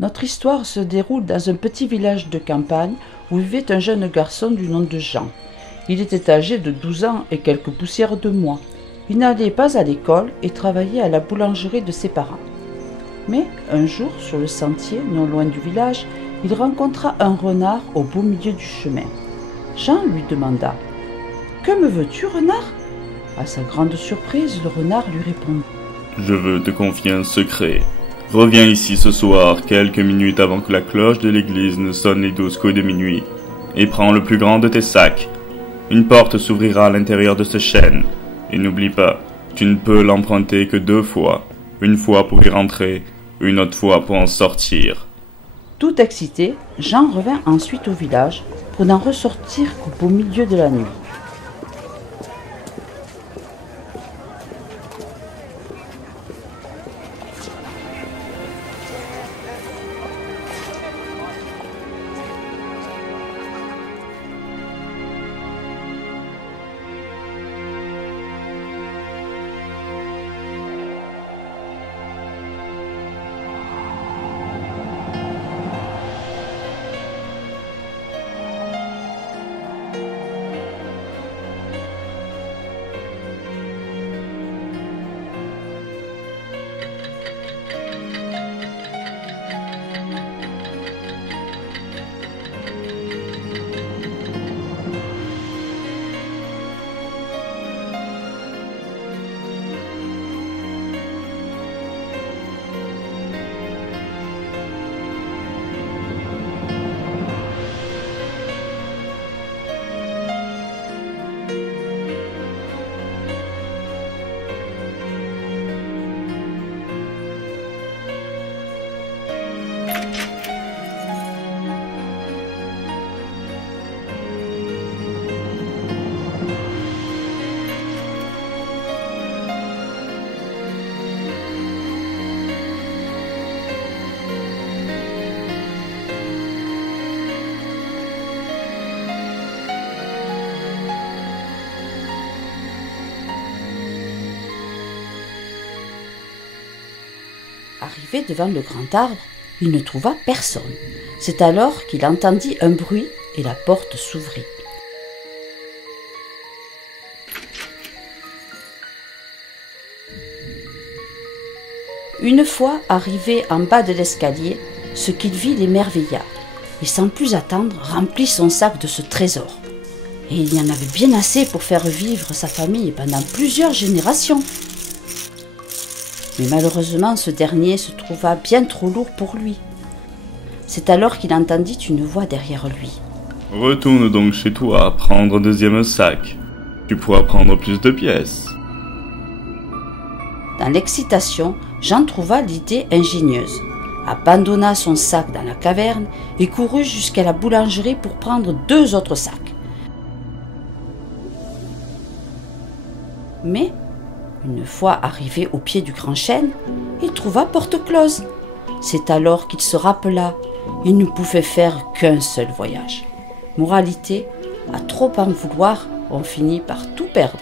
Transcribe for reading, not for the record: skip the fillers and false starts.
Notre histoire se déroule dans un petit village de campagne où vivait un jeune garçon du nom de Jean. Il était âgé de 12 ans et quelques poussières de mois. Il n'allait pas à l'école et travaillait à la boulangerie de ses parents. Mais un jour, sur le sentier, non loin du village, il rencontra un renard au beau milieu du chemin. Jean lui demanda « Que me veux-tu, renard ?» À sa grande surprise, le renard lui répondit « Je veux te confier un secret. Reviens ici ce soir, quelques minutes avant que la cloche de l'église ne sonne les 12 coups de minuit, et prends le plus grand de tes sacs. Une porte s'ouvrira à l'intérieur de ce chêne, et n'oublie pas, tu ne peux l'emprunter que 2 fois, une fois pour y rentrer, une autre fois pour en sortir. » Tout excité, Jean revint ensuite au village pour n'en ressortir qu'au beau milieu de la nuit. Arrivé devant le grand arbre, il ne trouva personne. C'est alors qu'il entendit un bruit et la porte s'ouvrit. Une fois arrivé en bas de l'escalier, ce qu'il vit l'émerveilla et sans plus attendre remplit son sac de ce trésor. Et il y en avait bien assez pour faire vivre sa famille pendant plusieurs générations. Mais malheureusement, ce dernier se trouva bien trop lourd pour lui. C'est alors qu'il entendit une voix derrière lui. « Retourne donc chez toi, prendre un deuxième sac. Tu pourras prendre plus de pièces. » Dans l'excitation, Jean trouva l'idée ingénieuse, abandonna son sac dans la caverne et courut jusqu'à la boulangerie pour prendre 2 autres sacs. Mais une fois arrivé au pied du grand chêne, il trouva porte close. C'est alors qu'il se rappela, il ne pouvait faire qu'un seul voyage. Moralité, à trop en vouloir, on finit par tout perdre.